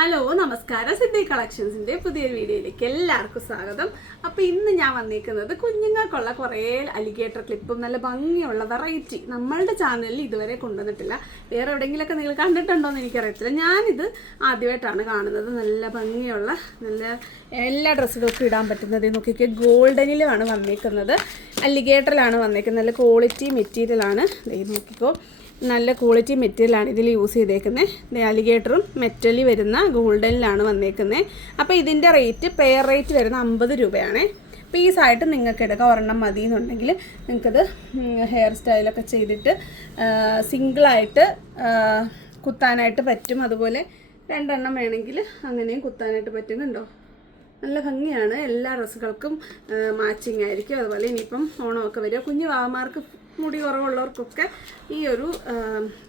Hello നമസ്കാരം. സിദ്ധി കളക്ഷൻസിന്റെ പുതിയൊരു വീഡിയോയിലേക്ക് എല്ലാവർക്കും സ്വാഗതം. അപ്പോൾ ഇന്ന് ഞാൻ വന്നിരിക്കുന്നത് കുഞ്ഞുങ്ങൾക്കുള്ള കുറേ അലിഗേറ്റർ ക്ലിപ്പും നല്ല ഭംഗിയുള്ള വെറൈറ്റി. നമ്മളുടെ ചാനലിൽ ഇതുവരെ കൊണ്ടുവന്നിട്ടില്ല. വേറെ എവിടെയെങ്കിലുമൊക്കെ നിങ്ങൾ കണ്ടിട്ടുണ്ടോ എന്ന് എനിക്കറിയത്തില്ല. ഞാനിത് ആദ്യമായിട്ടാണ് കാണുന്നത്. നല്ല ഭംഗിയുള്ള നല്ല എല്ലാ ഡ്രസ്സുകൾക്കും ഇടാൻ പറ്റുന്നത്. നോക്കിയൊക്കെ ഗോൾഡനിലുമാണ് വന്നിരിക്കുന്നത് അലിഗേറ്ററിലാണ് വന്നിരിക്കുന്നത് നല്ല ക്വാളിറ്റി മെറ്റീരിയലാണ് നോക്കിക്കോ. നല്ല ക്വാളിറ്റി മെറ്റീരിയലാണ് ഇതിൽ യൂസ് ചെയ്തേക്കുന്നത് അലിഗേറ്ററും മെറ്റലി വരുന്ന ഗോൾഡനിലാണ് വന്നേക്കുന്നത് അപ്പോൾ ഇതിന്റെ റേറ്റ് പെയർ റേറ്റ് വരുന്ന അമ്പത് രൂപയാണ്. പീസായിട്ട് നിങ്ങൾക്ക് എടുക്കാം ഒരെണ്ണം മതി എന്നുണ്ടെങ്കിൽ നിങ്ങൾക്കത് ഹെയർ സ്റ്റൈലൊക്കെ ചെയ്തിട്ട് സിംഗിളായിട്ട് കുത്താനായിട്ട് പറ്റും. അതുപോലെ രണ്ടെണ്ണം വേണമെങ്കിൽ അങ്ങനെയും കുത്താനായിട്ട് പറ്റുന്നുണ്ടോ? നല്ല ഭംഗിയാണ്. എല്ലാ ഡ്രസ്സുകൾക്കും മാച്ചിങ് ആയിരിക്കും. അതുപോലെ ഇനിയിപ്പം ഓണമൊക്കെ വരിക. കുഞ്ഞു വാമാർക്ക് മുടി കുറവുള്ളവർക്കൊക്കെ ഈ ഒരു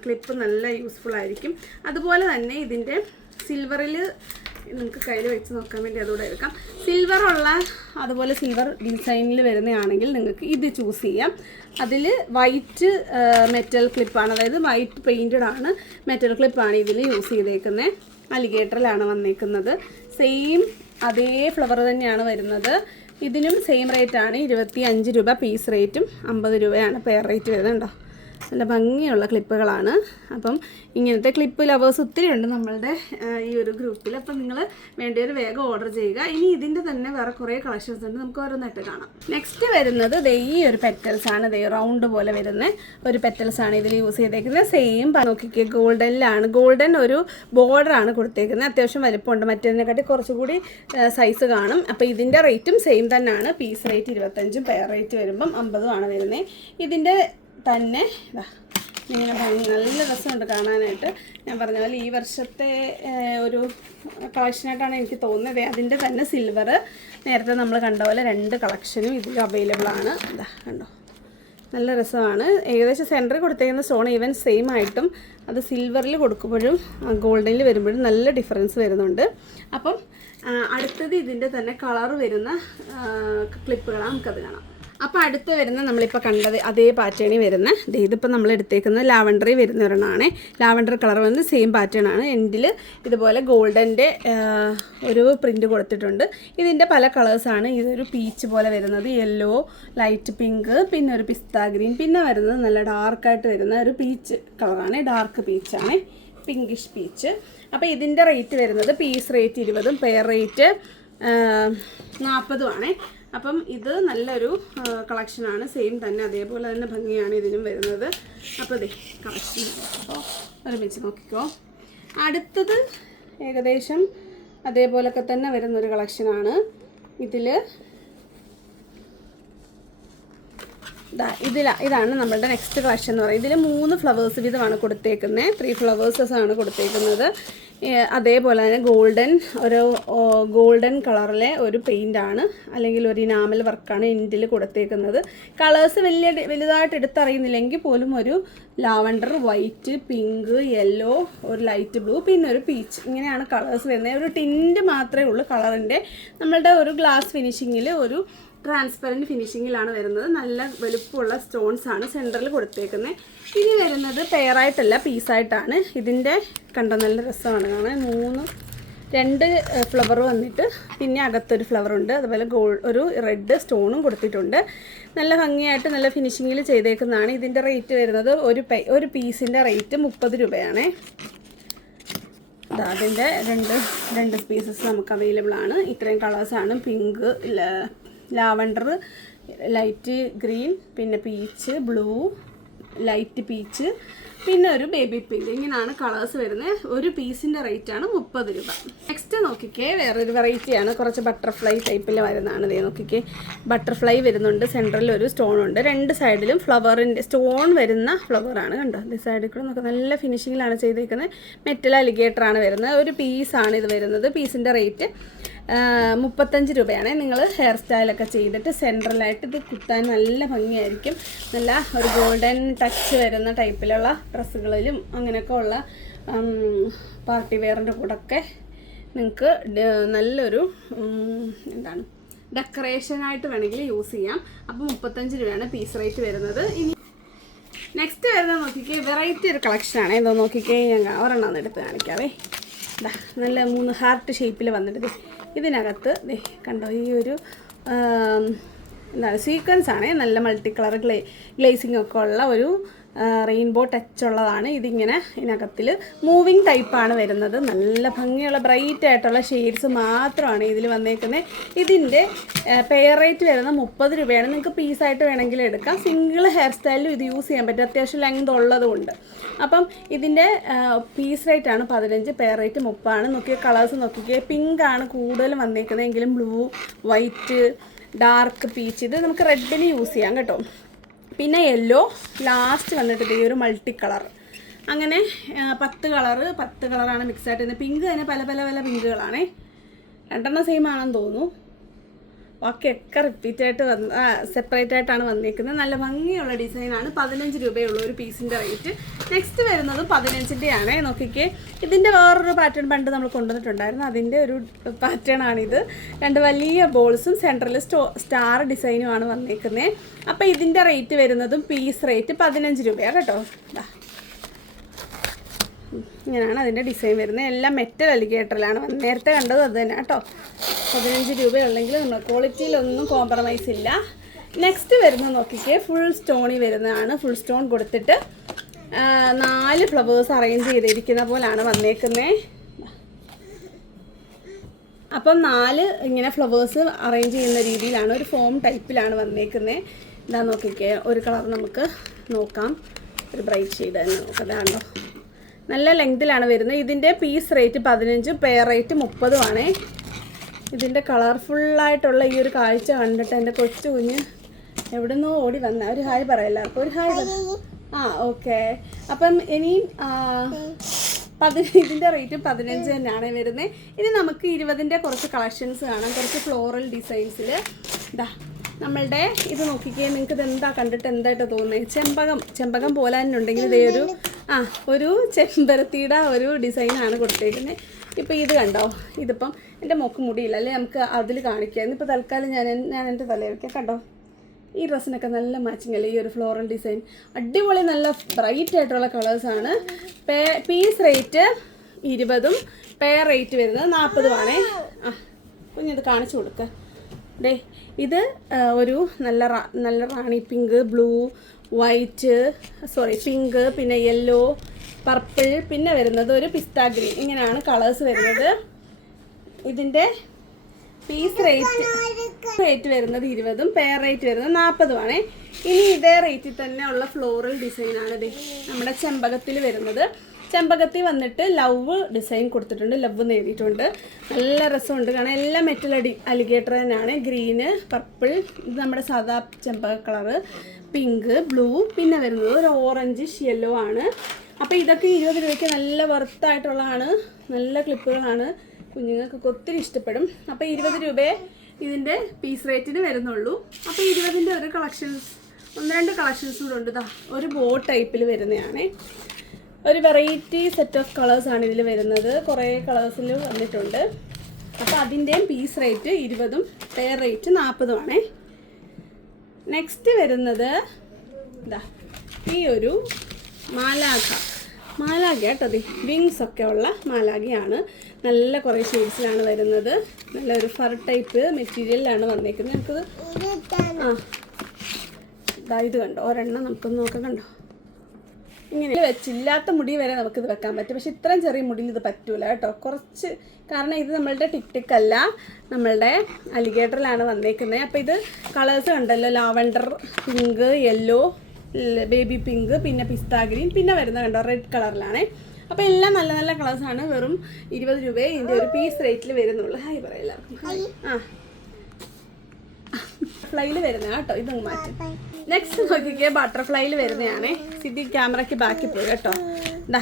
ക്ലിപ്പ് നല്ല യൂസ്ഫുൾ ആയിരിക്കും. അതുപോലെ തന്നെ ഇതിന്റെ സിൽവറിൽ നമുക്ക് കയ്യിൽ വെച്ച് നോക്കാൻ വേണ്ടി അതുകൂടെ എടുക്കാം. സിൽവർ ഉള്ള അതുപോലെ സിൽവർ ഡിസൈനിൽ വരുന്നതാണെങ്കിൽ നിങ്ങൾക്ക് ഇത് ചൂസ് ചെയ്യാം. അതിൽ വൈറ്റ് മെറ്റൽ ക്ലിപ്പാണ് അതായത് വൈറ്റ് പെയിന്റഡ് ആണ് മെറ്റൽ ക്ലിപ്പാണ് ഇതിൽ യൂസ് ചെയ്തേക്കുന്നത് അലിഗേറ്ററിലാണ് വന്നേക്കുന്നത്. സെയിം അതേ ഫ്ലവർ തന്നെയാണ് വരുന്നത്. ഇതിനും സെയിം റേറ്റാണ് ഇരുപത്തി അഞ്ച് രൂപ പീസ് റേറ്റും അമ്പത് രൂപയാണ് പെയർ റേറ്റ് വരുന്നുണ്ടോ നല്ല ഭംഗിയുള്ള ക്ലിപ്പുകളാണ്. അപ്പം ഇങ്ങനത്തെ ക്ലിപ്പ് ലവേഴ്സ് ഒത്തിരി ഉണ്ട് നമ്മളുടെ ഈ ഒരു ഗ്രൂപ്പിൽ അപ്പം നിങ്ങൾ വേണ്ടിയൊരു വേഗം ഓർഡർ ചെയ്യുക. ഇനി ഇതിന്റെ തന്നെ വേറെ കുറേ കളക്ഷൻസ് ഉണ്ട്. നമുക്ക് ഓരോന്നായിട്ട് കാണാം. നെക്സ്റ്റ് വരുന്നത് ദേ ഈ ഒരു പെറ്റൽസ് ആണ്. ദേ റൗണ്ട് പോലെ വരുന്ന ഒരു പെറ്റൽസ് ആണ് ഇതിൽ യൂസ് ചെയ്തേക്കുന്നത്. സെയിം നോക്കിക്കുക ഗോൾഡനിലാണ് ഗോൾഡൻ ഒരു ബോർഡർ ആണ് കൊടുത്തേക്കുന്നത്. അത്യാവശ്യം വലിപ്പമുണ്ട്. മറ്റേതിനെക്കാട്ടി കുറച്ചുകൂടി സൈസ് കാണും. അപ്പോൾ ഇതിന്റെ റേറ്റും സെയിം തന്നെയാണ്. പീസ് റേറ്റ് ഇരുപത്തഞ്ചും പെയർ റേറ്റ് വരുമ്പം അമ്പതും ആണ് വരുന്നത് ഇതിന്റെ തന്നെ ഇങ്ങനെ ഭംഗി നല്ല രസമുണ്ട് കാണാനായിട്ട്. ഞാൻ പറഞ്ഞ പോലെ ഈ വർഷത്തെ ഒരു കളക്ഷനായിട്ടാണ് എനിക്ക് തോന്നുന്നത്. അതിന്റെ തന്നെ സിൽവർ നേരത്തെ നമ്മൾ കണ്ട പോലെ രണ്ട് കളക്ഷനും ഇതിൽ അവൈലബിൾ ആണ്. ഇതാ കണ്ടോ? നല്ല രസമാണ്. ഏകദേശം സെന്ററിൽ കൊടുത്തേക്കുന്ന സ്റ്റോൺ ഈവൻ സെയിം ആയിട്ടും അത് സിൽവറിൽ കൊടുക്കുമ്പോഴും ഗോൾഡനിൽ വരുമ്പോഴും നല്ല ഡിഫറൻസ് വരുന്നുണ്ട്. അപ്പം അടുത്തത് ഇതിന്റെ തന്നെ കളർ വരുന്ന ക്ലിപ്പുകളാണ് നമുക്കത് കാണാം. അപ്പോൾ അടുത്ത് വരുന്ന നമ്മളിപ്പോൾ കണ്ടത് അതേ പാറ്റേണിൽ വരുന്ന ഇതിപ്പോൾ നമ്മൾ എടുത്തേക്കുന്നത് ലാവണ്ടറി വരുന്ന ഒരെണ്ണമാണ് ലാവണ്ടർ കളർ വന്ന് സെയിം പാറ്റേൺ ആണ്. എൻഡിൽ ഇതുപോലെ ഗോൾഡന്റെ ഒരു പ്രിന്റ് കൊടുത്തിട്ടുണ്ട്. ഇതിന്റെ പല കളേഴ്സാണ് ഇതൊരു പീച്ച് പോലെ വരുന്നത് യെല്ലോ ലൈറ്റ് പിങ്ക് പിന്നെ ഒരു പിസ്ത ഗ്രീൻ പിന്നെ വരുന്നത് നല്ല ഡാർക്കായിട്ട് വരുന്ന ഒരു പീച്ച് കളറാണ് ഡാർക്ക് പീച്ചാണ് പിങ്കിഷ് പീച്ച് അപ്പോൾ ഇതിന്റെ റേറ്റ് വരുന്നത് പീസ് റേറ്റ് ഇരുപതും പെയർ റേറ്റ് നാൽപ്പതുമാണ് അപ്പം ഇത് നല്ലൊരു കളക്ഷനാണ് സെയിം തന്നെ അതേപോലെ തന്നെ ഭംഗിയാണ് ഇതിനും വരുന്നത്. അപ്പോൾ ഇതേ കളക്ഷൻ അപ്പോൾ ഒരുമിച്ച് നോക്കിക്കോ. അടുത്തത് ഏകദേശം അതേപോലൊക്കെ തന്നെ വരുന്നൊരു കളക്ഷനാണ് ഇതിൽ ഇതാ ഇതില ഇതാണ് നമ്മളുടെ നെക്സ്റ്റ് കളക്ഷൻ എന്ന് പറയുന്നത്. ഇതിൽ മൂന്ന് ഫ്ലവേഴ്സ് വീതമാണ് കൊടുത്തേക്കുന്നത് ത്രീ ഫ്ലവേഴ്സസ് ആണ് കൊടുത്തേക്കുന്നത്. അതേപോലെ തന്നെ ഗോൾഡൻ ഒരു ഗോൾഡൻ കളറിലെ ഒരു പെയിന്റ് ആണ് അല്ലെങ്കിൽ ഒരു ഇനാമൽ വർക്കാണ് എൻഡിൽ കൊടുത്തേക്കുന്നത്. കളേഴ്സ് വലിയ വലുതായിട്ട് എടുത്തറിയുന്നില്ലെങ്കിൽ പോലും ഒരു ലാവണ്ടർ വൈറ്റ് പിങ്ക് യെല്ലോ ഒരു ലൈറ്റ് ബ്ലൂ പിന്നെ ഒരു പീച്ച്. ഇങ്ങനെയാണ് കളേഴ്സ് വരുന്നത്. ഒരു ടിന്റ് മാത്രമേ ഉള്ളൂ കളറിന്റെ. നമ്മളുടെ ഒരു ഗ്ലാസ് ഫിനിഷിങ്ങിൽ ഒരു ട്രാൻസ്പെറന്റ് ഫിനിഷിങ്ങിലാണ് വരുന്നത്. നല്ല വലുപ്പമുള്ള സ്റ്റോൺസ് ആണ് സെന്ററിൽ കൊടുത്തേക്കുന്നത് ഇനി വരുന്നത് പെയറായിട്ടല്ല പീസായിട്ടാണ് ഇതിന്റെ കണ്ട നല്ല രസമാണ്. കാണാൻ മൂന്ന് രണ്ട് ഫ്ലവർ വന്നിട്ട് പിന്നെ അകത്തൊരു ഫ്ലവർ ഉണ്ട്. അതുപോലെ ഗോൾ ഒരു റെഡ് സ്റ്റോണും കൊടുത്തിട്ടുണ്ട്. നല്ല ഭംഗിയായിട്ട് നല്ല ഫിനിഷിങ്ങിൽ ചെയ്തേക്കുന്നതാണ്. ഇതിന്റെ റേറ്റ് വരുന്നത് ഒരു ഒരു പീസിന്റെ റേറ്റ് മുപ്പത് രൂപയാണേ. അതിന്റെ രണ്ട് രണ്ട് പീസസ് നമുക്ക് അവൈലബിൾ ആണ്. ഇത്രയും കളേഴ്സാണ് പിങ്ക് ലാവണ്ടർ ലൈറ്റ് ഗ്രീൻ പിന്നെ പീച്ച് ബ്ലൂ ലൈറ്റ് പീച്ച് പിന്നെ ഒരു ബേബി പിങ്ക്. ഇങ്ങനെയാണ് കളേഴ്സ് വരുന്നത്. ഒരു പീസിന്റെ റേറ്റ് ആണ് മുപ്പത് രൂപ. നെക്സ്റ്റ് നോക്കിക്കേ വേറൊരു വെറൈറ്റിയാണ്. കുറച്ച് ബട്ടർഫ്ലൈ ടൈപ്പിൽ വരുന്നതാണ്. ഇതേ നോക്കിക്കേ ബട്ടർഫ്ലൈ വരുന്നുണ്ട്. സെൻട്രലിൽ ഒരു സ്റ്റോൺ ഉണ്ട്. രണ്ട് സൈഡിലും ഫ്ലവറിന്റെ സ്റ്റോൺ വരുന്ന ഫ്ലവറാണ് കണ്ടോ? ഈ സൈഡിൽ കൂടെ നമുക്ക് നല്ല ഫിനിഷിങ്ങിലാണ് ചെയ്തേക്കുന്നത്. മെറ്റൽ അലിഗേറ്ററാണ് വരുന്നത്. ഒരു പീസാണ് ഇത് വരുന്നത്. പീസിന്റെ റേറ്റ് മുപ്പത്തഞ്ച് രൂപയാണ് നിങ്ങൾ ഹെയർ സ്റ്റൈലൊക്കെ ചെയ്തിട്ട് സെൻട്രലായിട്ട് ഇത് കുത്താൻ നല്ല ഭംഗിയായിരിക്കും. നല്ല ഒരു ഗോൾഡൻ ടച്ച് വരുന്ന ടൈപ്പിലുള്ള ഡ്രസ്സുകളിലും അങ്ങനെയൊക്കെ ഉള്ള പാർട്ടി വെയറിന്റെ കൂടെയൊക്കെ നിങ്ങൾക്ക് നല്ലൊരു എന്താണ് ഡെക്കറേഷനായിട്ട് വേണമെങ്കിൽ യൂസ് ചെയ്യാം. അപ്പോൾ മുപ്പത്തഞ്ച് രൂപയാണ് പീസ് റേറ്റ് വരുന്നത്. ഇനി നെക്സ്റ്റ് വരുന്നത് നോക്കിക്കേ വെറൈറ്റി ഒരു കളക്ഷനാണ് എന്തോ നോക്കിക്കേ ഞാൻ ഒരെണ്ണം എടുത്ത് കാണിക്കാവേ. നല്ല മൂന്ന് ഹാർട്ട് ഷേപ്പിൽ വന്നിട്ട് ഇതിനകത്ത് കണ്ടോ ഈ ഒരു എന്താണ് സീക്വൻസ് ആണേ. നല്ല മൾട്ടി കളർ ഗ്ലേ ഗ്ലേസിംഗ് ഒക്കെ ഉള്ള ഒരു റെയിൻബോ ടച്ച് ഉള്ളതാണ്. ഇതിങ്ങനെ ഇതിനകത്തിൽ മൂവിങ് ടൈപ്പാണ് വരുന്നത്. നല്ല ഭംഗിയുള്ള ബ്രൈറ്റ് ആയിട്ടുള്ള ഷെയ്ഡ്സ് മാത്രമാണ് ഇതിൽ വന്നേക്കുന്നത്. ഇതിന്റെ പെയർ റേറ്റ് വരുന്നത് മുപ്പത് രൂപയാണ്. നിങ്ങൾക്ക് പീസായിട്ട് വേണമെങ്കിൽ എടുക്കാം. സിംഗിൾ ഹെയർ സ്റ്റൈലിലും ഇത് യൂസ് ചെയ്യാൻ പറ്റും. അത്യാവശ്യം ലെങ്ത് ഉള്ളതുകൊണ്ട്. അപ്പം ഇതിന്റെ പീസ് റേറ്റ് ആണ് പതിനഞ്ച് പെയർ റേറ്റ് മുപ്പതാണ്. നോക്കിയ കളേഴ്സ് നോക്കിക്കേ പിങ്ക് ആണ് കൂടുതലും വന്നേക്കുന്നത്. എങ്കിലും ബ്ലൂ വൈറ്റ് ഡാർക്ക് പീച്ച് ഇത് നമുക്ക് റെഡിന് യൂസ് ചെയ്യാം കേട്ടോ. പിന്നെ യെല്ലോ ലാസ്റ്റ് വന്നിട്ട് ഈ ഒരു മൾട്ടി കളർ അങ്ങനെ പത്ത് കളറ് പത്ത് കളറാണ് മിക്സ് ആയിട്ട് പിങ്ക് തന്നെ പല പല പല പിങ്കുകളാണേ രണ്ടെണ്ണം സെയിം ആണെന്ന് തോന്നുന്നു. ബാക്കിയൊക്കെ റിപ്പീറ്റ് ആയിട്ട് വന്ന് സെപ്പറേറ്റ് ആയിട്ടാണ് വന്നിരിക്കുന്നത് നല്ല ഭംഗിയുള്ള ഡിസൈനാണ് പതിനഞ്ച് രൂപയുള്ള ഒരു പീസിന്റെ റേറ്റ് നെക്സ്റ്റ് വരുന്നത് പതിനഞ്ചിന്റെയാണ് നോക്കിക്കേ ഇതിന്റെ വേറൊരു പാറ്റേൺ പണ്ട് നമ്മൾ കൊണ്ടുവന്നിട്ടുണ്ടായിരുന്നു. അതിന്റെ ഒരു പാറ്റേൺ ആണിത്. രണ്ട് വലിയ ബോൾസും സെൻട്രൽ സ്റ്റോ സ്റ്റാർ ഡിസൈനുമാണ് വന്നിരിക്കുന്നത് അപ്പോൾ ഇതിന്റെ റേറ്റ് വരുന്നതും പീസ് റേറ്റ് പതിനഞ്ച് രൂപയാണ് കേട്ടോ. ഇങ്ങനെയാണ് അതിന്റെ ഡിസൈൻ വരുന്നത്. എല്ലാം മെറ്റൽ അലിഗേറ്ററിലാണ്. നേരത്തെ കണ്ടത് അത് തന്നെ കേട്ടോ. പതിനഞ്ച് രൂപയുള്ളെങ്കിൽ നമ്മൾ ക്വാളിറ്റിയിലൊന്നും കോംപ്രമൈസ് ഇല്ല. നെക്സ്റ്റ് വരുന്നത് നോക്കിക്കേ ഫുൾ സ്റ്റോണി വരുന്നതാണ്. ഫുൾ സ്റ്റോൺ കൊടുത്തിട്ട് നാല് ഫ്ലവേഴ്സ് അറേഞ്ച് ചെയ്തിരിക്കുന്ന പോലാണ് വന്നേക്കുന്നത് അപ്പം നാല് ഇങ്ങനെ ഫ്ലവേഴ്സ് അറേഞ്ച് ചെയ്യുന്ന രീതിയിലാണ് ഒരു ഫോം ടൈപ്പിലാണ് വന്നേക്കുന്നത് ഇതാ നോക്കിക്കേ ഒരു കളർ നമുക്ക് നോക്കാം. ഒരു ബ്രൈറ്റ് ഷെയ്ഡ് തന്നെ നോക്കാം. ഇതാണല്ലോ നല്ല ലെങ്തിലാണ് വരുന്നത്. ഇതിന്റെ പീസ് റേറ്റ് പതിനഞ്ചും പെയർ റേറ്റ് മുപ്പതുമാണേ ഇതിന്റെ കളർഫുള്ളായിട്ടുള്ള ഈ ഒരു കാഴ്ച കണ്ടിട്ട് എന്റെ കൊച്ചു കുഞ്ഞ് എവിടെ നിന്നോ ഓടി വന്ന. ഒരു ഹായ് പറയല്ല. ഒരു ഹായ് ആ ഓക്കെ അപ്പം ഇനിയും പതി ഇതിന്റെ റേറ്റ് പതിനഞ്ച് തന്നെയാണ് വരുന്നത് ഇനി നമുക്ക് ഇരുപതിന്റെ കുറച്ച് കളക്ഷൻസ് കാണാം. കുറച്ച് ഫ്ലോറൽ ഡിസൈൻസിൽ ഇതാ നമ്മളുടെ ഇത് നോക്കിക്കേ. നിങ്ങൾക്ക് ഇത് എന്താ കണ്ടിട്ട് എന്തായിട്ട് തോന്നുന്നത് ചെമ്പകം. ചെമ്പകം പോലെ തന്നെ ഉണ്ടെങ്കിൽ ഇതേ ഒരു ആ ഒരു ചെമ്പരത്തിയുടെ ഒരു ഡിസൈനാണ് കൊടുത്തേക്കുന്നത് ഇപ്പോൾ ഇത് കണ്ടോ? ഇതിപ്പം എന്റെ മുക്ക് മുടിയില്ല. അല്ലേ നമുക്ക് അതിൽ കാണിക്കാം. ഇന്നിപ്പോൾ തൽക്കാലം ഞാൻ ഞാൻ എന്റെ തലയിൽ വയ്ക്കാം കണ്ടോ? ഈ ഡ്രസ്സിനൊക്കെ നല്ല മാച്ചിങ് അല്ലേ? ഈ ഒരു ഫ്ലോറൽ ഡിസൈൻ അടിപൊളി നല്ല ബ്രൈറ്റ് ആയിട്ടുള്ള കളേഴ്സാണ് പേ പീസ് റേറ്റ് ഇരുപതും പെയർ റേറ്റ് വരുന്നത് നാൽപ്പതുമാണേ ആ കുഞ്ഞത് കാണിച്ചു കൊടുക്കുക ഡേ ഇത് ഒരു നല്ല നല്ല rani pink blue white sorry pink പിന്നെ യെല്ലോ പർപ്പിൾ പിന്നെ വരുന്നത് ഒരു പിസ്ത ഗ്രീൻ ഇങ്ങനെയാണ് കളേഴ്സ് വരുന്നത്. ഇതിന്റെ പീസ് റേറ്റ് റേറ്റ് വരുന്നത് ഇരുപതും പെയർ റേറ്റ് വരുന്നത് നാൽപ്പതുമാണ് ഇനി ഇതേ റേറ്റിൽ തന്നെ ഉള്ള ഫ്ലോറൽ ഡിസൈനാണ് ഇത് നമ്മുടെ ചെമ്പകത്തിൽ വരുന്നത്. ചെമ്പകത്തി വന്നിട്ട് ലവ് ഡിസൈൻ കൊടുത്തിട്ടുണ്ട് ലവ് നേടിയിട്ടുണ്ട് നല്ല രസമുണ്ട്. കാരണം എല്ലാം മെറ്റൽ അടി അലിഗേറ്റർ തന്നെയാണ്. ഗ്രീന് പർപ്പിൾ ഇത് നമ്മുടെ സാധാ ചെമ്പക കളറ് പിങ്ക് ബ്ലൂ പിന്നെ വരുന്നത് ഒരു ഓറഞ്ച് യെല്ലോ ആണ്. അപ്പോൾ ഇതൊക്കെ ഇരുപത് രൂപയ്ക്ക് നല്ല വർത്തായിട്ടുള്ളതാണ് നല്ല ക്ലിപ്പുകളാണ് കുഞ്ഞുങ്ങൾക്കൊക്കെ ഒത്തിരി ഇഷ്ടപ്പെടും. അപ്പോൾ ഇരുപത് രൂപയെ ഇതിന്റെ പീസ് റേറ്റിന് വരുന്നുള്ളൂ. അപ്പോൾ ഇരുപതിന്റെ ഒരു കളക്ഷൻസ് ഒന്ന് രണ്ട് കളക്ഷൻസ് കൂടെ ഉണ്ട്. ഒരു ബോ ടൈപ്പിൽ വരുന്നതാണേ. ഒരു വെറൈറ്റി സെറ്റ് ഓഫ് കളേഴ്സ് ആണ് ഇതിൽ വരുന്നത്. കുറേ കളേഴ്സിൽ വന്നിട്ടുണ്ട്. അപ്പോൾ അതിന്റെയും പീസ് റേറ്റ് ഇരുപതും പെയർ റേറ്റ് നാൽപ്പതുമാണേ നെക്സ്റ്റ് വരുന്നത് ഇതാ ഈ ഒരു മാലാഖ. മാലാഖ കേട്ടോ അതെ വിങ്സ് ഒക്കെ ഉള്ള മാലാഖയാണ്. നല്ല കുറേ ഷെയ്ഡ്സിലാണ് വരുന്നത്. നല്ലൊരു ഫർ ടൈപ്പ് മെറ്റീരിയലിലാണ് വന്നേക്കുന്നത്. നമുക്കത് ആ ഇതാ ഇത് കണ്ടോ? ഒരെണ്ണം നമുക്കൊന്ന് നോക്കാം കണ്ടോ? ഇങ്ങനെ വെച്ചില്ലാത്ത മുടി വരെ നമുക്ക് ഇത് വെക്കാൻ പറ്റും. പക്ഷെ ഇത്രയും ചെറിയ മുടിയിൽ ഇത് പറ്റൂല കേട്ടോ. കുറച്ച് കാരണം ഇത് നമ്മളുടെ ടിക് ടിക് അല്ല നമ്മളുടെ അലിഗേറ്ററിലാണ് വന്നേക്കുന്നത്. അപ്പോൾ ഇത് കളേഴ്സ് കണ്ടല്ലോ lavender pink yellow baby pink പിന്നെ പിസ്ത ഗ്രീൻ പിന്നെ വരുന്ന കണ്ടോ റെഡ് കളറിലാണ് അപ്പോൾ എല്ലാം നല്ല നല്ല കളേഴ്സാണ് വെറും ഇരുപത് രൂപയെ ഇതിന്റെ ഒരു പീസ് റേറ്റിൽ വരുന്നുള്ളൂ. ഹായ് പറയാം എല്ലാവർക്കും. ആ. ബട്ടർഫ്ലൈയിൽ വരുന്ന കേട്ടോ ഇതും മാറ്റി. നെക്സ്റ്റ് നോക്കിക്കേ ബട്ടർഫ്ലൈയിൽ വരുന്നതാണ്. സിദ്ധി ക്യാമറയ്ക്ക് ബാക്കി പോയി കേട്ടോ. ദാ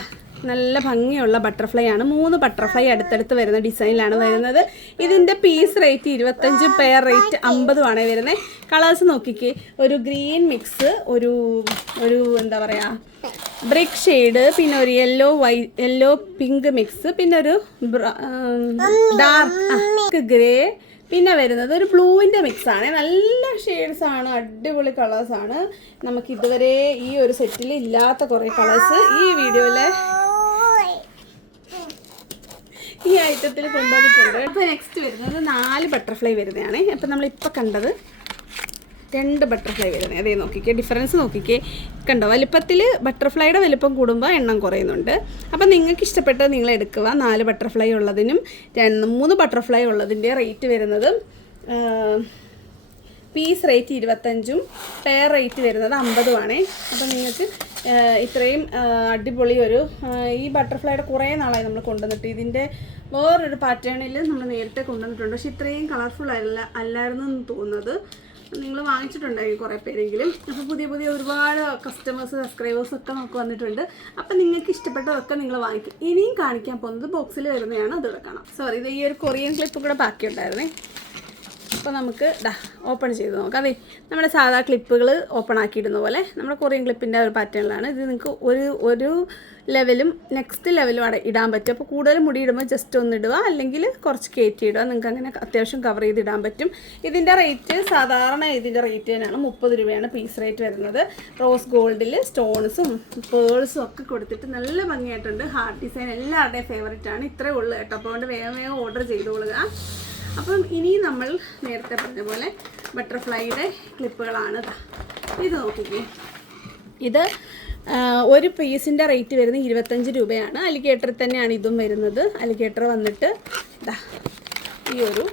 നല്ല ഭംഗിയുള്ള ബട്ടർഫ്ലൈ ആണ്. മൂന്ന് ബട്ടർഫ്ലൈ അടുത്തടുത്ത് വരുന്ന ഡിസൈനിലാണ് വരുന്നത്. ഇതിന്റെ പീസ് റേറ്റ് ഇരുപത്തഞ്ച് പെയർ റേറ്റ് അമ്പതുമാണ് വരുന്നത് കളേഴ്സ് നോക്കിക്കേ ഒരു ഗ്രീൻ മിക്സ് ഒരു ഒരു എന്താ പറയുക ബ്രിക്ക് ഷെയ്ഡ് പിന്നെ ഒരു യെല്ലോ വൈ യെല്ലോ പിങ്ക് മിക്സ് പിന്നെ ഒരു ഡാർക്ക് ഗ്രേ പിന്നെ വരുന്നത് ഒരു ബ്ലൂവിന്റെ മിക്സ് ആണ്. നല്ല ഷെയ്ഡ്സ് ആണ് അടിപൊളി കളേഴ്സ് ആണ്. നമുക്ക് ഇതുവരെ ഈ ഒരു സെറ്റിൽ ഇല്ലാത്ത കുറേ കളേഴ്സ് ഈ വീഡിയോയിൽ ഈ ഐറ്റത്തിൽ കൊണ്ടുവന്നിട്ടുണ്ട്. അപ്പോൾ നെക്സ്റ്റ് വരുന്നത് നാല് ബട്ടർഫ്ലൈ വരുന്നതാണ്. അപ്പോൾ നമ്മളിപ്പോൾ കണ്ടത് രണ്ട് ബട്ടർഫ്ലൈ വരുന്നത് അതേ നോക്കിക്കേ ഡിഫറൻസ് നോക്കിക്കേ. കണ്ടോ വലിപ്പത്തിൽ ബട്ടർഫ്ലൈയുടെ വലിപ്പം കൂടുമ്പോൾ എണ്ണം കുറയുന്നുണ്ട്. അപ്പം നിങ്ങൾക്ക് ഇഷ്ടപ്പെട്ടത് നിങ്ങൾ എടുക്കുക. നാല് ബട്ടർഫ്ലൈ ഉള്ളതിനും രണ്ട് മൂന്ന് ബട്ടർഫ്ലൈ ഉള്ളതിന്റെ റേറ്റ് വരുന്നത് പീസ് റേറ്റ് ഇരുപത്തഞ്ചും പെയർ റേറ്റ് വരുന്നത് അമ്പതുമാണേ. അപ്പം നിങ്ങൾക്ക് ഇത്രയും അടിപൊളി ഒരു ഈ ബട്ടർഫ്ലൈയുടെ കുറേ നാളായി നമ്മൾ കൊണ്ടുവന്നിട്ട്. ഇതിന്റെ വേറൊരു പാറ്റേണിൽ നമ്മൾ നേരത്തെ കൊണ്ടുവന്നിട്ടുണ്ട്. പക്ഷെ ഇത്രയും കളർഫുൾ അല്ല അല്ലായിരുന്നു എന്ന് തോന്നുന്നത്. നിങ്ങൾ വാങ്ങിച്ചിട്ടുണ്ടായിരിക്കും കുറേ പേരെങ്കിലും. അപ്പോൾ പുതിയ പുതിയ ഒരുപാട് കസ്റ്റമേഴ്സ് സബ്സ്ക്രൈബേഴ്സ് ഒക്കെ നമുക്ക് വന്നിട്ടുണ്ട്. അപ്പം നിങ്ങൾക്ക് ഇഷ്ടപ്പെട്ടതൊക്കെ നിങ്ങൾ വാങ്ങിക്കും. ഇനിയും കാണിക്കാൻ പോകുന്നത് ബോക്സിൽ വരുന്നതാണ്. അത് കാണാം. സോറി ഇത് ഈ ഒരു കൊറിയൻ ക്ലിപ്പ് കൂടെ ബാക്കിയുണ്ടായിരുന്നേ. അപ്പോൾ നമുക്ക് ദാ ഓപ്പൺ ചെയ്ത് നോക്കാം. അതെ നമ്മുടെ സാധാ ക്ലിപ്പുകൾ ഓപ്പൺ ആക്കിയിടുന്ന പോലെ നമ്മുടെ കൊറിയൻ ക്ലിപ്പിന്റെ ഒരു പാറ്റേണിലാണ് ഇത് നിങ്ങൾക്ക് ഒരു ഒരു ലെവലും നെക്സ്റ്റ് ലെവലും അട ഇടാൻ പറ്റും. അപ്പോൾ കൂടുതൽ മുടി ഇടുമ്പോൾ ജസ്റ്റ് ഒന്ന് ഇടുക അല്ലെങ്കിൽ കുറച്ച് കയറ്റി ഇടുക. നിങ്ങൾക്ക് അങ്ങനെ അത്യാവശ്യം കവർ ചെയ്ത് ഇടാൻ പറ്റും. ഇതിന്റെ റേറ്റ് സാധാരണ ഇതിന്റെ റേറ്റ് തന്നെയാണ്. മുപ്പത് രൂപയാണ് പീസ് റേറ്റ് വരുന്നത്. റോസ് ഗോൾഡിൽ സ്റ്റോൺസും പേൾസും ഒക്കെ കൊടുത്തിട്ട് നല്ല ഭംഗിയായിട്ടുണ്ട്. ഹാർട്ട് ഡിസൈൻ എല്ലാവരുടെയും ഫേവറേറ്റ് ആണ്. ഇത്രയേ ഉള്ളൂ കേട്ടോ. അപ്പോൾ അതുകൊണ്ട് വേഗം വേഗം ഓർഡർ ചെയ്തോളുക. അപ്പം ഇനി നമ്മൾ നേരത്തെ പറഞ്ഞ പോലെ ബട്ടർഫ്ലൈയുടെ ക്ലിപ്പുകളാണ്. ഇത് നോക്കിക്കേ. ഇത് ഒരു പീസിന്റെ റേറ്റ് വരുന്നത് ഇരുപത്തഞ്ച് രൂപയാണ്. അലിഗേറ്ററിൽ തന്നെയാണ് ഇതും വരുന്നത്. അലിഗേറ്റർ വന്നിട്ട് ഇതാ ഈ ഒരു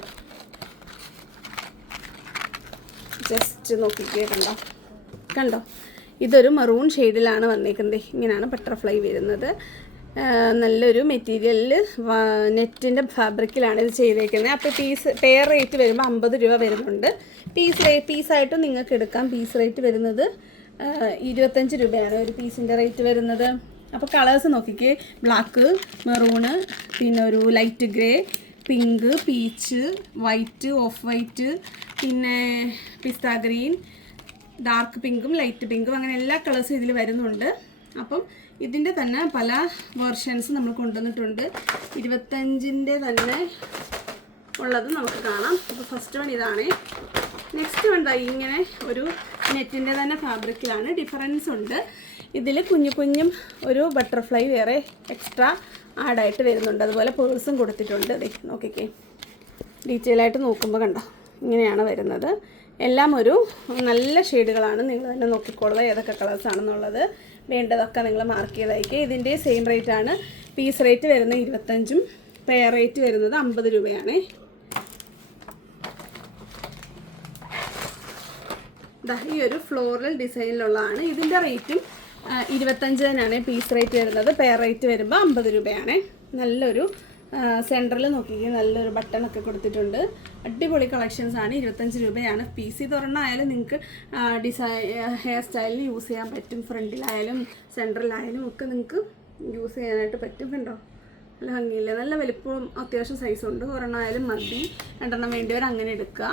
ജസ്റ്റ് നോക്കിക്കേ കണ്ടോ? കണ്ടോ? ഇതൊരു മറൂൺ ഷെയ്ഡിലാണ് വന്നേക്കുന്നത്. ഇങ്ങനെയാണ് ബട്ടർഫ്ലൈ വരുന്നത്. നല്ലൊരു മെറ്റീരിയലിൽ നെറ്റിന്റെ ഫാബ്രിക്കിലാണ് ഇത് ചെയ്തേക്കുന്നത്. അപ്പോൾ പീസ് പെയർ റേറ്റ് വരുമ്പോൾ അമ്പത് രൂപ വരുന്നുണ്ട്. പീസ് റേ പീസായിട്ടും നിങ്ങൾക്ക് എടുക്കാം. പീസ് റേറ്റ് വരുന്നത് ഇരുപത്തഞ്ച് രൂപയാണ് ഒരു പീസിന്റെ റേറ്റ് വരുന്നത്. അപ്പോൾ കളേഴ്സ് നോക്കിക്കേ. ബ്ലാക്ക് മെറൂണ് പിന്നെ ഒരു light grey pink peach white off white പിന്നെ പിസ്ത ഗ്രീൻ ഡാർക്ക് പിങ്കും ലൈറ്റ് പിങ്കും. അങ്ങനെ എല്ലാ കളേഴ്സും ഇതിൽ വരുന്നുണ്ട്. അപ്പം ഇതിന്റെ തന്നെ പല വേർഷൻസ് നമ്മൾ കൊണ്ടുവന്നിട്ടുണ്ട്. ഇരുപത്തഞ്ചിന്റെ തന്നെ ഉള്ളത് നമുക്ക് കാണാം. അപ്പോൾ ഫസ്റ്റ് വൺ ഇതാണ്. നെക്സ്റ്റ് വൺ ഇങ്ങനെ ഒരു നെറ്റിന്റെ തന്നെ ഫാബ്രിക്കിലാണ് ഡിഫറൻസ് ഉണ്ട്. ഇതിൽ കുഞ്ഞു കുഞ്ഞും ഒരു ബട്ടർഫ്ലൈ വേറെ എക്സ്ട്രാ ആഡായിട്ട് വരുന്നുണ്ട്. അതുപോലെ പേഴ്സും കൊടുത്തിട്ടുണ്ട്. അതെ നോക്കിക്കേ. ഡീറ്റെയിൽ ആയിട്ട് നോക്കുമ്പോൾ കണ്ടോ? ഇങ്ങനെയാണ് വരുന്നത്. എല്ലാം ഒരു നല്ല ഷെയ്ഡുകളാണ് നിങ്ങൾ തന്നെ നോക്കിക്കോളുക ഏതൊക്കെ കളേഴ്സ് ആണെന്നുള്ളത്. വേണ്ടതൊക്കെ നിങ്ങൾ മാർക്ക് ചെയ്തയക്കുക ഇതിന്റെ സെയിം റേറ്റ് ആണ്. പീസ് റേറ്റ് വരുന്നത് ഇരുപത്തഞ്ചും പെയർ റേറ്റ് വരുന്നത് അമ്പത് രൂപയാണ്. ഈ ഒരു ഫ്ലോറൽ ഡിസൈനിലുള്ളതാണ് ഇതിന്റെ റേറ്റും ഇരുപത്തഞ്ച് തന്നെയാണ്. പീസ് റേറ്റ് വരുന്നത്. പെയർ റേറ്റ് വരുമ്പോൾ അമ്പത് രൂപയാണ്. നല്ലൊരു സെന്ററിൽ നോക്കിക്കുക നല്ലൊരു ബട്ടണൊക്കെ കൊടുത്തിട്ടുണ്ട്. അടിപൊളി കളക്ഷൻസ് ആണ്. ഇരുപത്തഞ്ച് രൂപയാണ്. പി സി തുറന്നായാലും നിങ്ങൾക്ക് ഡിസൈ ഹെയർ സ്റ്റൈലിൽ യൂസ് ചെയ്യാൻ പറ്റും. ഫ്രണ്ടിലായാലും സെന്ററിലായാലും ഒക്കെ നിങ്ങൾക്ക് യൂസ് ചെയ്യാനായിട്ട് പറ്റും കണ്ടോ? നല്ല ഭംഗിയില്ല? നല്ല വലിപ്പവും അത്യാവശ്യം സൈസും ഉണ്ട്. ഒരെണ്ണമായാലും മതി. രണ്ടെണ്ണം വേണ്ടിയവർ അങ്ങനെ എടുക്കുക.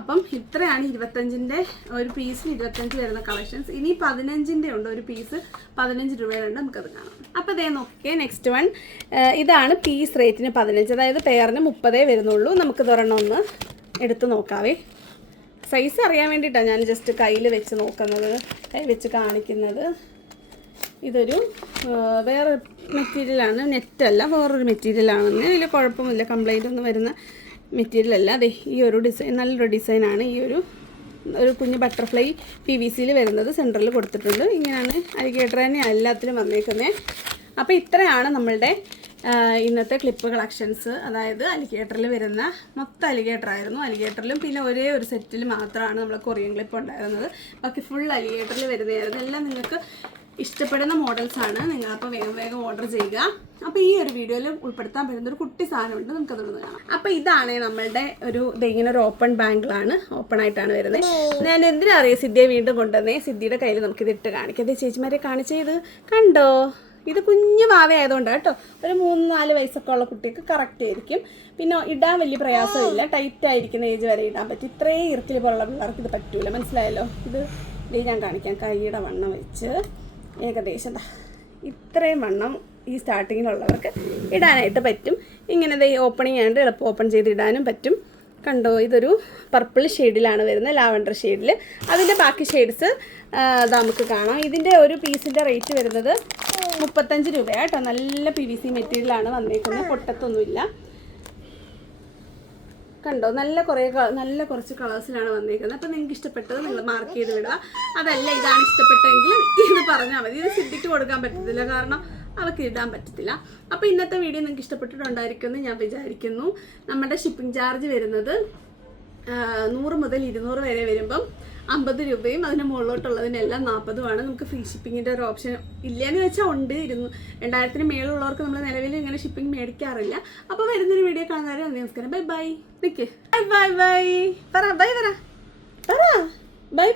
അപ്പം ഇത്രയാണ് ഇരുപത്തഞ്ചിന്റെ ഒരു പീസിന് ഇരുപത്തഞ്ച് വരുന്ന കളക്ഷൻസ് ഇനി പതിനഞ്ചിന്റെ ഉണ്ട് ഒരു പീസ് പതിനഞ്ച് രൂപയുടെ ഉണ്ട്. നമുക്കത് കാണാം. അപ്പോൾ ഇതേ നോക്കിയേ നെക്സ്റ്റ് വൺ ഇതാണ് പീസ് റേറ്റിന് പതിനഞ്ച്. അതായത് പെയറിന് മുപ്പതേ വരുന്നുള്ളൂ. നമുക്ക് ഒരെണ്ണം ഒന്ന് എടുത്ത് നോക്കാവേ. സൈസ് അറിയാൻ വേണ്ടിയിട്ടാണ് ഞാൻ ജസ്റ്റ് കയ്യിൽ വെച്ച് നോക്കുന്നത് വെച്ച് കാണിക്കുന്നത്. ഇതൊരു വേറെ മെറ്റീരിയലാണ്. നെറ്റല്ല വേറൊരു മെറ്റീരിയലാണെന്ന്. ഇതിൽ കുഴപ്പമില്ല കംപ്ലൈന്റ് ഒന്നും വരുന്ന മെറ്റീരിയൽ അല്ല അതെ ഈ ഒരു ഡിസൈൻ നല്ലൊരു ഡിസൈനാണ് ഈ ഒരു ഒരു കുഞ്ഞ് ബട്ടർഫ്ലൈ പി വി സിയിൽ വരുന്നത് സെന്ററിൽ കൊടുത്തിട്ടുണ്ട്. ഇങ്ങനെയാണ് അരികേട്ടർ തന്നെ എല്ലാത്തിലും വന്നേക്കുന്നത് അപ്പോൾ ഇത്രയാണ് നമ്മളുടെ ഇന്നത്തെ ക്ലിപ്പ് കളക്ഷൻസ് അതായത് അലിഗേറ്ററിൽ വരുന്ന മൊത്തം അലിഗേറ്റർ ആയിരുന്നു. അലിഗേറ്ററിലും പിന്നെ ഒരേ ഒരു സെറ്റിൽ മാത്രമാണ് നമ്മൾ കൊറിയൻ ക്ലിപ്പ് ഉണ്ടായിരുന്നത്. ബാക്കി ഫുൾ അലിഗേറ്ററിൽ വരുന്നതായിരുന്നു. എല്ലാം നിങ്ങൾക്ക് ഇഷ്ടപ്പെടുന്ന മോഡൽസ് ആണ്. നിങ്ങൾ അപ്പോൾ വേഗം വേഗം ഓർഡർ ചെയ്യുക. അപ്പോൾ ഈ ഒരു വീഡിയോയിൽ ഉൾപ്പെടുത്താൻ പറ്റുന്ന ഒരു കുട്ടി സാധനമുണ്ട്. നമുക്ക് അതൊന്ന് കാണാം. അപ്പോൾ ഇതാണ് നമ്മളുടെ ഒരു ഇങ്ങനെ ഒരു ഓപ്പൺ ബാങ്കിളാണ് ഓപ്പൺ ആയിട്ടാണ് വരുന്നത്. ഞാൻ എന്തിനാ അറിയാം സിദ്ധിയെ വീണ്ടും കൊണ്ടുവന്നേ? സിദ്ധിയുടെ കയ്യിൽ നമുക്കിത് ഇട്ട് കാണിക്കാം. ദേ ചേച്ചിമാരെ കാണിച്ചത് ഇത്. കണ്ടോ? ഇത് കുഞ്ഞു വാവ ആയതുകൊണ്ട് കേട്ടോ. ഒരു മൂന്ന് നാല് വയസ്സൊക്കെ ഉള്ള കുട്ടിക്ക് കറക്റ്റ് ആയിരിക്കും. പിന്നെ ഇടാൻ വലിയ പ്രയാസമില്ല. ടൈറ്റ് ആയിരിക്കുന്ന ഏജ് വരെ ഇടാൻ പറ്റും. ഇത്രയും ഇറുക്കിൽ പോലുള്ള പിള്ളേർക്ക് ഇത് പറ്റൂല. മനസ്സിലായല്ലോ? ഇത് ഇത് ഞാൻ കാണിക്കാം. കൈയുടെ വണ്ണം വെച്ച്. ഏകദേശം ഇത്രയും വണ്ണം ഈ സ്റ്റാർട്ടിങ്ങിലുള്ളവർക്ക് ഇടാനായിട്ട് പറ്റും. ഇങ്ങനെ ഈ ഓപ്പണിങ് ആയിട്ട് എളുപ്പം ഓപ്പൺ ചെയ്ത് ഇടാനും പറ്റും. കണ്ടോ? ഇതൊരു പർപ്പിൾ ഷെയ്ഡിലാണ് വരുന്നത് ലാവൻഡർ ഷെയ്ഡിൽ അതിന്റെ ബാക്കി ഷെയ്ഡ്സ് നമുക്ക് കാണാം. ഇതിന്റെ ഒരു പീസിന്റെ റേറ്റ് വരുന്നത് മുപ്പത്തഞ്ച് രൂപ കേട്ടോ. നല്ല പി വി സി മെറ്റീരിയലാണ് വന്നേക്കുന്നത്. പൊട്ടത്തൊന്നുമില്ല. കണ്ടോ? നല്ല കുറേ നല്ല കുറച്ച് കളേഴ്സിലാണ് വന്നിരിക്കുന്നത് അപ്പോൾ നിങ്ങൾക്ക് ഇഷ്ടപ്പെട്ടത് നിങ്ങൾ മാർക്ക് ചെയ്ത് വിടുക. അതല്ല ഇതാണ് ഇഷ്ടപ്പെട്ടെങ്കിൽ ഇത് പറഞ്ഞാൽ മതി. ഇത് സിദ്ധിക്ക് കൊടുക്കാൻ പറ്റത്തില്ല. കാരണം അവർക്ക് ഇടാൻ പറ്റത്തില്ല. അപ്പോൾ ഇന്നത്തെ വീഡിയോ നിങ്ങൾക്ക് ഇഷ്ടപ്പെട്ടിട്ടുണ്ടായിരിക്കുമെന്ന് ഞാൻ വിചാരിക്കുന്നു. നമ്മുടെ ഷിപ്പിംഗ് ചാർജ് വരുന്നത് നൂറ് മുതൽ ഇരുന്നൂറ് വരെ വരുമ്പം അമ്പത് രൂപയും അതിന് മുകളിലോട്ടുള്ളതിനെല്ലാം നാൽപ്പതുമാണ്. നമുക്ക് ഫ്രീ ഷിപ്പിങ്ങിന്റെ ഒരു ഓപ്ഷൻ ഇല്ലയെന്ന് വെച്ചാൽ ഉണ്ട്. ഇരുന്നു രണ്ടായിരത്തിന് മേളുള്ളവർക്ക് നമ്മൾ നിലവിൽ ഇങ്ങനെ ഷിപ്പിംഗ് മേടിക്കാറില്ല. അപ്പോൾ വരുന്നൊരു വീഡിയോ കാണുന്നവരെ നമസ്കാരം. Bye bye. നിൽക്കേ ബൈ ബൈ ബൈ. പറ ബൈ പറ. ബൈ.